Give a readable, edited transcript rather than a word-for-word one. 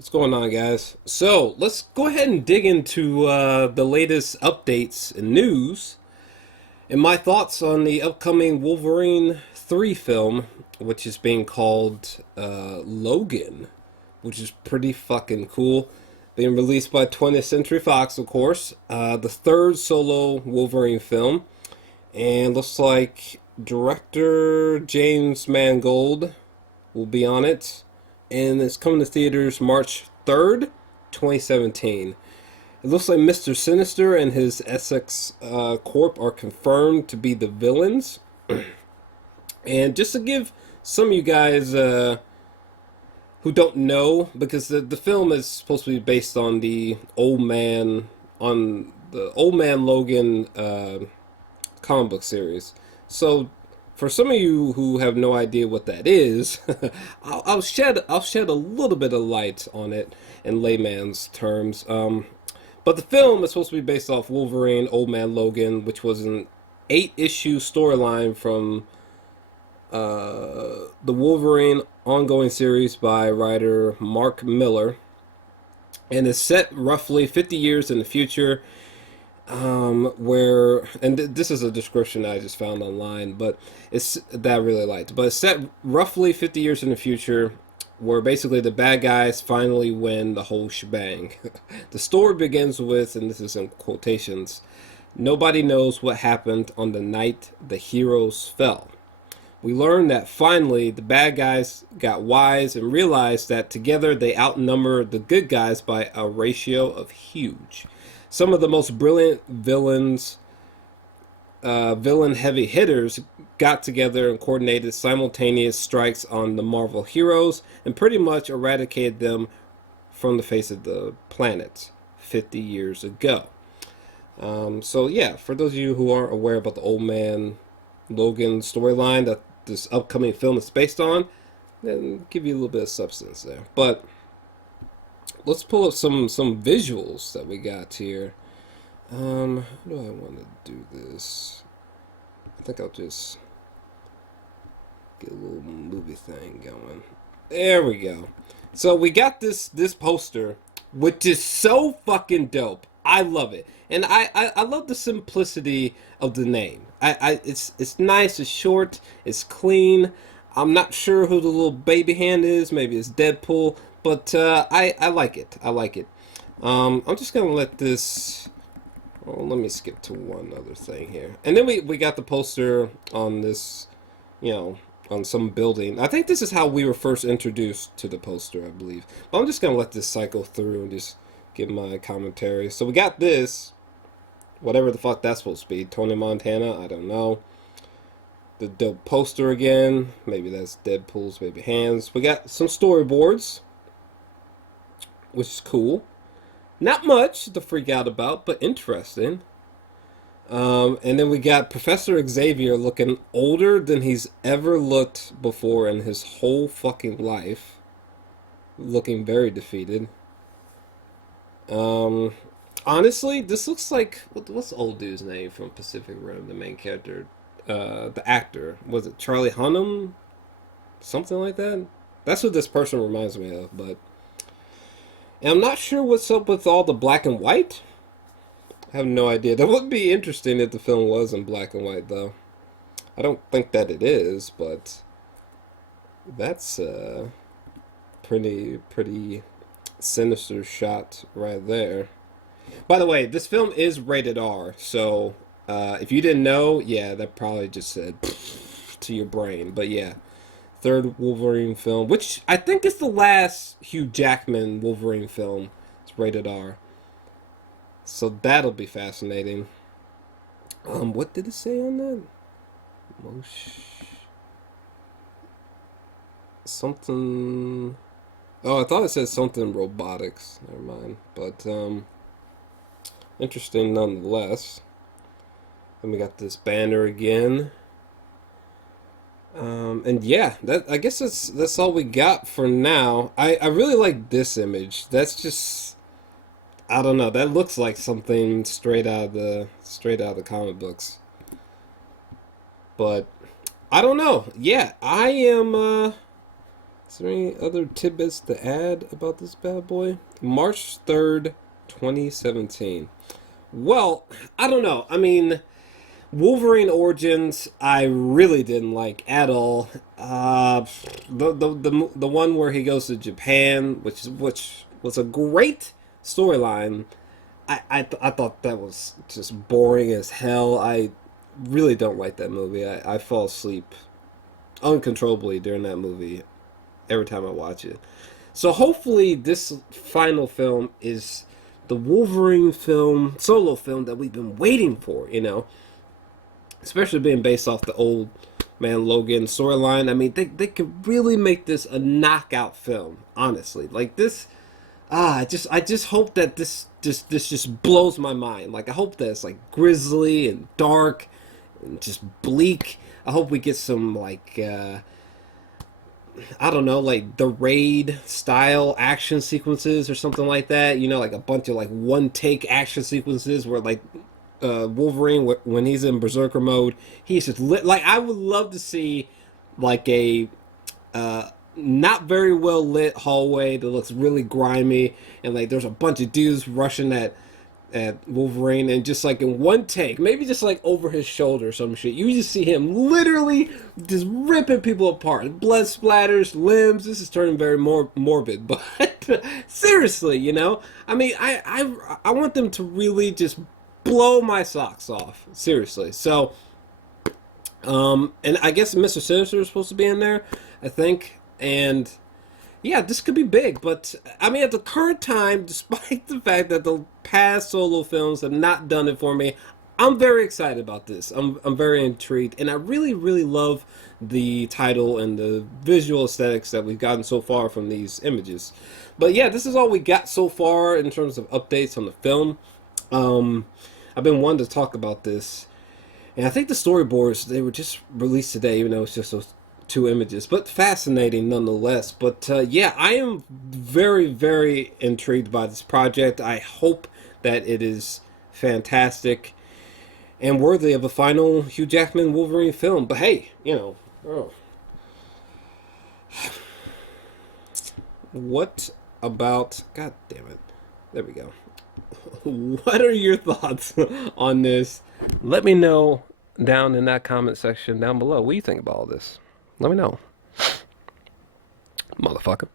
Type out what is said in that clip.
What's going on, guys? So let's go ahead and dig into the latest updates and news and my thoughts on the upcoming Wolverine 3 film, which is being called Logan, which is pretty fucking cool. Being released by 20th Century Fox, of course. The third solo Wolverine film. And looks like director James Mangold will be on it, and it's coming to theaters March 3rd, 2017. It looks like Mr. Sinister and his Essex Corp are confirmed to be the villains. And just to give some of you guys who don't know, because the film is supposed to be based on the Old Man Logan comic book series. So for some of you who have no idea what that is, I'll shed a little bit of light on it in layman's terms. But the film is supposed to be based off Wolverine, Old Man Logan, which was an 8-issue storyline from the Wolverine ongoing series by writer Mark Miller, and is set roughly 50 years in the future. This is a description I just found online, but it's that I really liked. But it's set roughly 50 years in the future, where basically the bad guys finally win the whole shebang. The story begins with, and this is in quotations, "Nobody knows what happened on the night the heroes fell. We learn that finally the bad guys got wise and realized that together they outnumber the good guys by a ratio of huge. Some of the most brilliant villain heavy hitters got together and coordinated simultaneous strikes on the Marvel heroes and pretty much eradicated them from the face of the planet 50 years ago." So yeah, for those of you who aren't aware about the Old Man Logan storyline that this upcoming film is based on, then give you a little bit of substance there. But let's pull up some visuals that we got here. How do I want to do this? I think I'll just get a little movie thing going. There we go. So we got this poster, which is so fucking dope. I love it, and I love the simplicity of the name. It's nice, it's short, it's clean. I'm not sure who the little baby hand is. Maybe it's Deadpool, but I like it. I like it. I'm just gonna let this. Oh, let me skip to one other thing here, and then we got the poster on this, on some building. I think this is how we were first introduced to the poster, I believe. But I'm just gonna let this cycle through and just give my commentary. So we got this, whatever the fuck that's supposed to be. Tony Montana, I don't know. The dope poster again. Maybe that's Deadpool's baby hands. We got some storyboards, which is cool. Not much to freak out about, but interesting. And then we got Professor Xavier looking older than he's ever looked before in his whole fucking life. Looking very defeated. Honestly, this looks like what's the old dude's name from Pacific Rim, the main character, the actor. Was it Charlie Hunnam? Something like that. That's what this person reminds me of. But and I'm not sure what's up with all the black and white. I have no idea. That would be interesting if the film was in black and white, though. I don't think that it is, but that's a pretty sinister shot right there. By the way, this film is rated R, so if you didn't know, yeah, that probably just said to your brain. But yeah, third Wolverine film, which I think is the last Hugh Jackman Wolverine film. It's rated R, so that'll be fascinating. What did it say on that? Something. Oh, I thought it said something robotics. Never mind. But interesting nonetheless. Then we got this banner again. And yeah, that I guess that's all we got for now. I really like this image. That's just, I don't know. That looks like something straight out of the comic books. But I don't know. Yeah, I am Is there any other tidbits to add about this bad boy? March 3rd, 2017. Well, I don't know. I mean, Wolverine Origins, I really didn't like at all. The one where he goes to Japan, which was a great storyline. I thought that was just boring as hell. I really don't like that movie. I fall asleep uncontrollably during that movie every time I watch it. So hopefully this final film is the Wolverine film, solo film that we've been waiting for, especially being based off the old man Logan storyline. I mean, they could really make this a knockout film, honestly. Like this, I just hope that this just blows my mind. Like I hope that it's like grisly and dark and just bleak. I hope we get some like I don't know, like the raid style action sequences or something like that. Like a bunch of like one take action sequences where like Wolverine when he's in berserker mode, he's just lit. Like I would love to see like a not very well lit hallway that looks really grimy, and like there's a bunch of dudes rushing at Wolverine, and just like in one take, maybe just like over his shoulder or some shit, you just see him literally just ripping people apart. Blood splatters, limbs. This is turning very more morbid, but seriously, I mean, I want them to really just blow my socks off. Seriously. So, and I guess Mr. Sinister is supposed to be in there, I think, and yeah, this could be big, but I mean, at the current time, despite the fact that the past solo films have not done it for me, I'm very excited about this. I'm very intrigued, and I really, really love the title and the visual aesthetics that we've gotten so far from these images. But yeah, this is all we got so far in terms of updates on the film. I've been wanting to talk about this, and I think the storyboards, they were just released today, even though it's just those two images, but fascinating nonetheless. But yeah, I am very, very intrigued by this project. I hope that it is fantastic and worthy of a final Hugh Jackman Wolverine film. But hey, oh. What about, god damn it, there we go. What are your thoughts on this? Let me know down in that comment section down below. What do you think about all this? Let me know. Motherfucker.